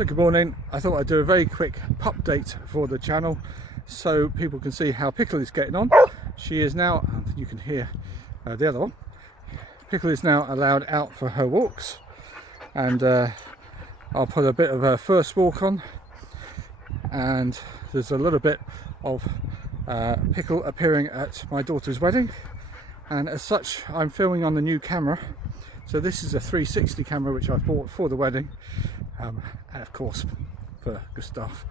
So good morning. I thought I'd do a very quick update for the channel so people can see how Pickle is getting on. She is now, you can hear the other one, Pickle is now allowed out for her walks, and I'll put a bit of her first walk on, and there's a little bit of Pickle appearing at my daughter's wedding, and as such I'm filming on the new camera. So this is a 360 camera which I bought for the wedding, and of course for Gustav.